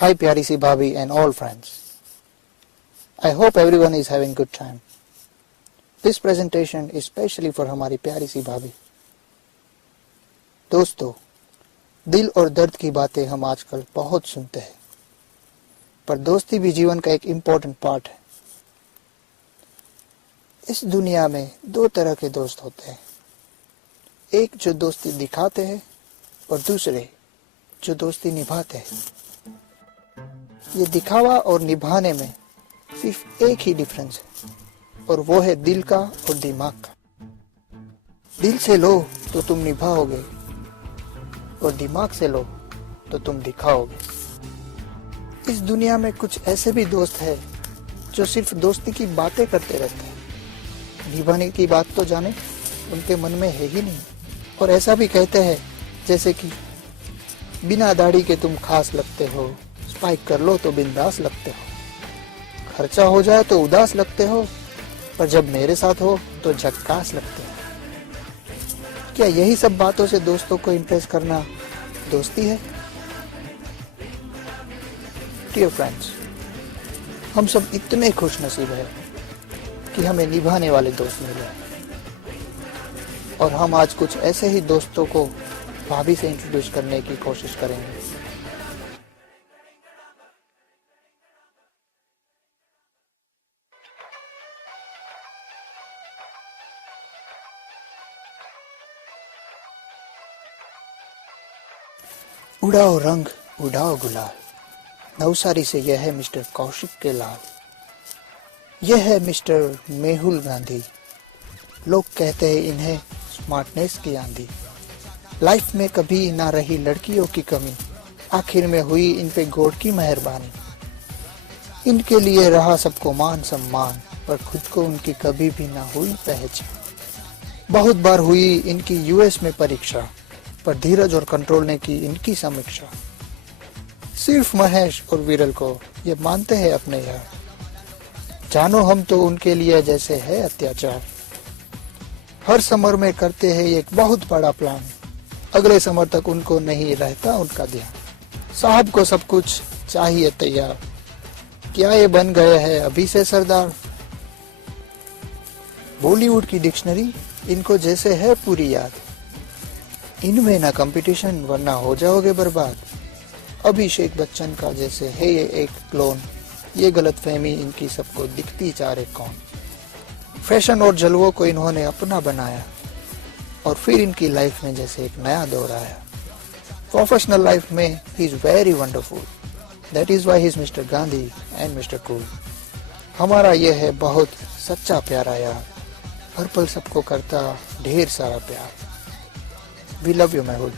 Hi प्यारी सी भाभी and all friends. I hope everyone is having good time. This presentation is specially for हमारी प्यारी सी भाभी. दोस्तों, दिल और दर्द की बातें हम आजकल बहुत सुनते हैं, पर दोस्ती भी जीवन का एक इम्पोर्टेंट पार्ट है. इस दुनिया में दो तरह के दोस्त होते हैं. एक जो दोस्ती दिखाते हैं और दूसरे जो दोस्ती निभाते हैं. ये दिखावा और निभाने में सिर्फ एक ही डिफरेंस है, और वो है दिल का और दिमाग का. दिल से लो तो तुम निभाओगे, और दिमाग से लो तो तुम दिखाओगे. इस दुनिया में कुछ ऐसे भी दोस्त हैं जो सिर्फ दोस्ती की बातें करते रहते हैं. निभाने की बात तो जाने उनके मन में है ही नहीं, और ऐसा भी कहते हैं जैसे कि बिना दाढ़ी के तुम खास लगते हो, स्पाइक कर लो तो बिंदास लगते हो, खर्चा हो जाए तो उदास लगते हो, पर जब मेरे साथ हो तो झक्कास लगते हो. क्या यही सब बातों से दोस्तों को इम्प्रेस करना दोस्ती है? डियर फ्रेंड्स, हम सब इतने खुशनसीब हैं कि हमें निभाने वाले दोस्त मिले, और हम आज कुछ ऐसे ही दोस्तों को भाभी से इंट्रोड्यूस करने की कोशिश करेंगे. उड़ाओ रंग उड़ाओ गुलाल, नवसारी से यह है मिस्टर कौशिक के लाल. यह है मिस्टर मेहुल गांधी. लोग कहते हैं इन्हें स्मार्टनेस की आंधी. लाइफ में कभी ना रही लड़कियों की कमी, आखिर में हुई इन पे गॉड की मेहरबानी. इनके लिए रहा सबको मान सम्मान, पर खुद को उनकी कभी भी ना हुई पहचान. बहुत बार हुई इनकी यूएस में परीक्षा, पर धीरज और कंट्रोल ने की इनकी समीक्षा. सिर्फ महेश और विरल को ये मानते हैं अपने यार. जानो हम तो उनके लिए जैसे है अत्याचार. हर समर में करते हैं एक बहुत बड़ा प्लान, अगले समर तक उनको नहीं रहता उनका ध्यान. साहब को सब कुछ चाहिए तैयार, क्या ये बन गए हैं अभी से सरदार. बॉलीवुड की डिक्शनरी इनको जैसे है पूरी याद. इनमें ना कंपटीशन वरना हो जाओगे बर्बाद. अभिषेक बच्चन का जैसे है ये एक क्लोन, ये गलतफहमी इनकी सबको दिखती जा रहे कौन. फैशन और जलवों को इन्होंने अपना बनाया, और फिर इनकी लाइफ में जैसे एक नया दौर आया. प्रोफेशनल लाइफ में he is very wonderful. That is why he is mister Gandhi and mister cool. हमारा ये है बहुत सच्चा प्यारा यार, हर पल सबको करता ढेर सारा प्यार. We love you, Mehul.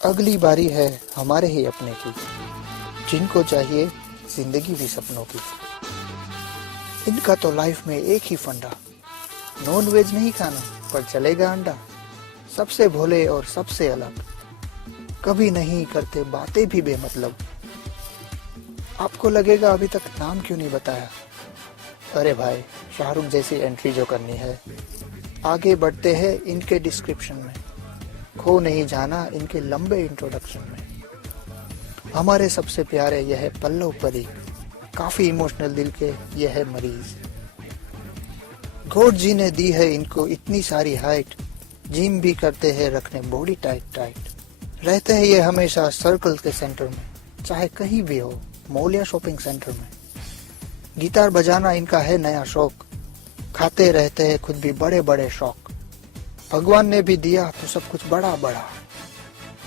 अगली बारी है हमारे ही अपने की, जिनको चाहिए जिंदगी भी सपनों की. इनका तो लाइफ में एक ही फंडा, नॉन वेज नहीं खाना पर चलेगा अंडा. सबसे भोले और सबसे अलग, कभी नहीं करते बातें भी बेमतलब. आपको लगेगा अभी तक नाम क्यों नहीं बताया. अरे भाई, शाहरुख जैसी एंट्री जो करनी है. आगे बढ़ते हैं इनके डिस्क्रिप्शन में, खो नहीं जाना इनके लंबे इंट्रोडक्शन में. हमारे सबसे प्यारे यह है पल्लव परीक, काफी इमोशनल दिल के यह है मरीज. गॉड जी ने दी है इनको इतनी सारी हाइट, जिम भी करते हैं रखने बॉडी टाइट टाइट. रहते हैं ये हमेशा सर्कल के सेंटर में, चाहे कहीं भी हो, मॉल या शॉपिंग सेंटर में. गिटार बजाना इनका है नया शौक, खाते रहते हैं खुद भी बड़े बड़े शौक. भगवान ने भी दिया तो सब कुछ बड़ा बड़ा,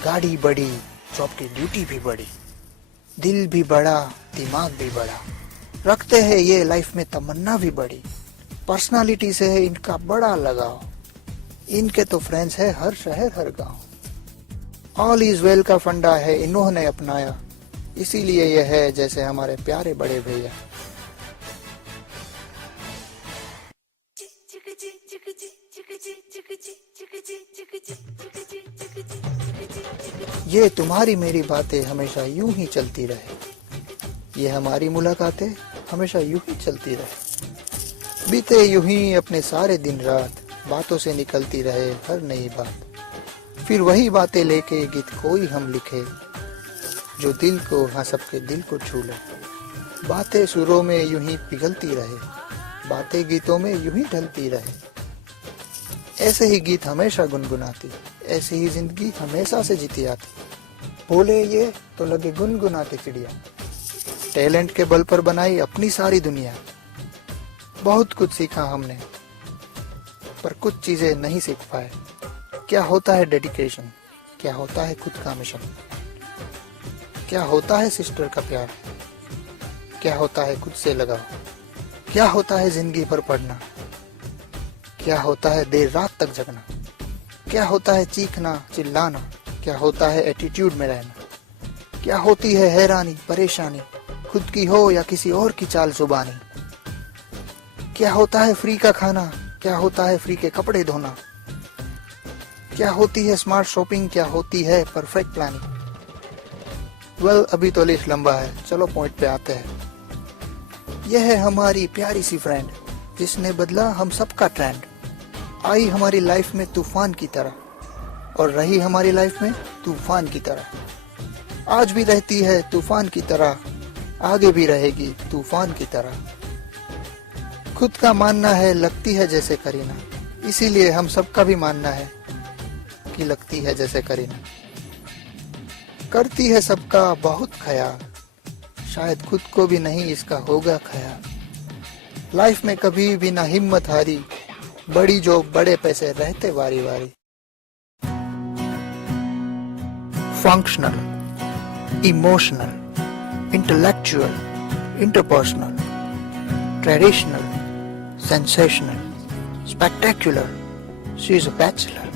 गाड़ी बड़ी, जॉब की ड्यूटी भी बड़ी, दिल भी बड़ा, दिमाग भी बड़ा. रखते हैं ये लाइफ में तमन्ना भी बड़ी. पर्सनालिटी से है इनका बड़ा लगाव, इनके तो फ्रेंड्स है हर शहर हर गांव. ऑल इज वेल का फंडा है इन्होंने अपनाया, इसीलिए यह है जैसे हमारे प्यारे बड़े भैया. ये तुम्हारी मेरी बातें हमेशा यूं ही चलती रहे, ये हमारी मुलाकातें हमेशा यूं ही चलती रहे. बीते यूं ही अपने सारे दिन रात, बातों से निकलती रहे हर नई बात। फिर वही बातें लेके गीत कोई हम लिखे, जो दिल को, हाँ सबके दिल को छू ले। बातें सुरों में यूं ही पिघलती रहे, बातें गीतों में यूं ही ढलती रहे। ऐसे ही गीत हमेशा गुनगुनाती, ऐसे ही जिंदगी हमेशा से जीती आती। बोले ये तो लगे गुनगुनाती चिड़िया, टैलेंट के बल पर बनाई अपनी सारी दुनिया। बहुत कुछ सीखा हमने, पर कुछ चीजें नहीं सीख पाए। क्या होता है डेडिकेशन, क्या होता है खुद का मिशन, क्या होता है सिस्टर का प्यार, क्या होता है खुद से लगाव, क्या होता है जिंदगी भर पढ़ना, क्या होता है देर रात तक जगना, क्या होता है चीखना चिल्लाना, क्या होता है एटीट्यूड में रहना, क्या होती है हैरानी परेशानी, खुद की हो या किसी और की चाल जुबानी, क्या होता है फ्री का खाना, क्या होता है फ्री के कपड़े धोना, क्या होती है स्मार्ट शॉपिंग, क्या होती है परफेक्ट प्लानिंग। वेल, अभी तो लिस्ट लंबा है, चलो पॉइंट पे आते हैं। यह है हमारी प्यारी सी फ्रेंड, जिसने बदला हम सबका ट्रेंड। आई हमारी लाइफ में तूफान की तरह और रही हमारी लाइफ में तूफान की तरह। आज भी रहती है तूफान की तरह, आगे भी रहेगी तूफान की तरह। खुद का मानना है लगती है जैसे करीना, इसीलिए हम सबका भी मानना है कि लगती है जैसे करीना। करती है सबका बहुत ख्याल, शायद खुद को भी नहीं इसका होगा ख्याल। लाइफ में कभी भी ना हिम्मत हारी, बड़ी जो बड़े पैसे रहते वारी वारी। Functional, emotional, intellectual, interpersonal, traditional, sensational, spectacular, she is a bachelor.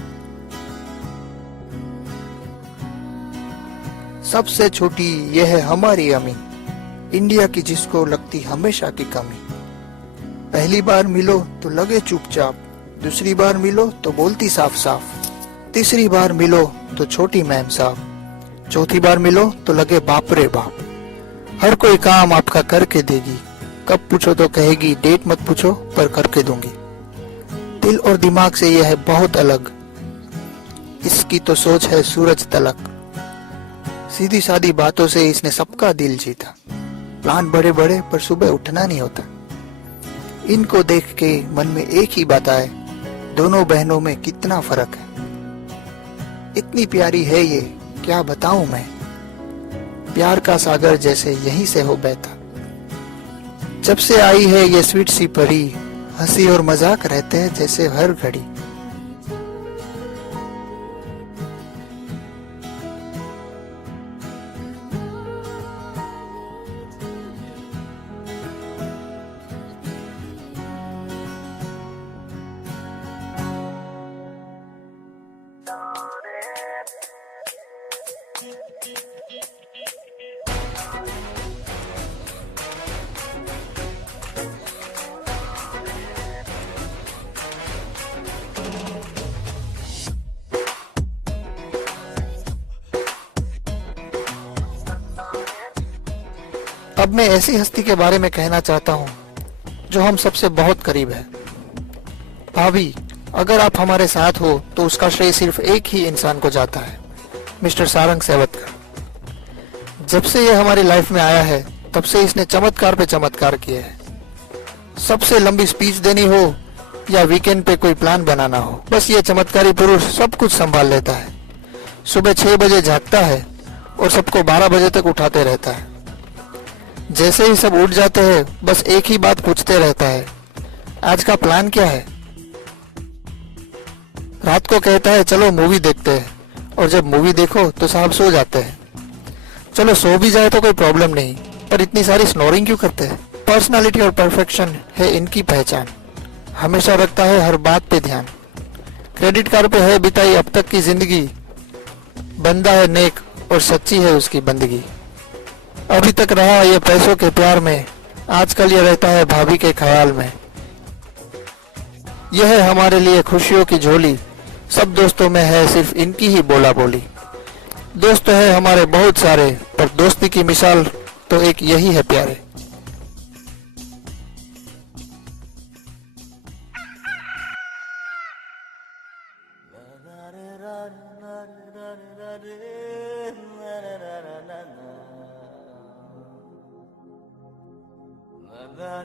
सबसे छोटी यह है हमारी अम्मी, इंडिया की जिसको लगती हमेशा की कमी। पहली बार मिलो तो लगे चुपचाप, दूसरी बार मिलो तो बोलती साफ साफ, तीसरी बार मिलो तो छोटी मैम साहब, चौथी बार मिलो तो लगे बाप रे बाप। हर कोई काम आपका करके देगी, कब पूछो तो कहेगी डेट मत पूछो पर करके दूंगी। दिल और दिमाग से यह है बहुत अलग, इसकी तो सोच है सूरज तलक। सीधी सादी बातों से इसने सबका दिल जीता, प्लान बड़े बड़े पर सुबह उठना नहीं होता। इनको देख के मन में एक ही बात आए, दोनों बहनों में कितना फर्क है। इतनी प्यारी है ये क्या बताऊं मैं, प्यार का सागर जैसे यहीं से हो बहता। जब से आई है ये स्वीट सी परी, हंसी और मजाक रहते हैं जैसे हर घड़ी। अब मैं ऐसी हस्ती के बारे में कहना चाहता हूँ जो हम सबसे बहुत करीब है। भाभी, अगर आप हमारे साथ हो तो उसका श्रेय सिर्फ एक ही इंसान को जाता है, मिस्टर सारंग सेवतकर। जब से ये हमारी लाइफ में आया है तब से इसने चमत्कार पे चमत्कार किए हैं। सबसे लंबी स्पीच देनी हो या वीकेंड पे कोई प्लान बनाना हो, बस ये चमत्कारी पुरुष सब कुछ संभाल लेता है। सुबह 6 बजे जागता है और सबको 12 बजे तक उठाते रहता है। जैसे ही सब उठ जाते हैं बस एक ही बात पूछते रहता है, आज का प्लान क्या है। रात को कहता है चलो मूवी देखते हैं, और जब मूवी देखो तो साहब सो जाते हैं। चलो सो भी जाए तो कोई प्रॉब्लम नहीं, पर इतनी सारी स्नोरिंग क्यों करते हैं। पर्सनालिटी और परफेक्शन है इनकी पहचान, हमेशा रखता है हर बात पे ध्यान। क्रेडिट कार्ड पे है बिताई अब तक की जिंदगी, बंदा है नेक और सच्ची है उसकी बंदगी। अभी तक रहा ये पैसों के प्यार में, आजकल ये रहता है भाभी के ख्याल में। यह है हमारे लिए खुशियों की झोली, सब दोस्तों में है सिर्फ इनकी ही बोला बोली। दोस्त है हमारे बहुत सारे, पर दोस्ती की मिसाल तो एक यही है प्यारे। Na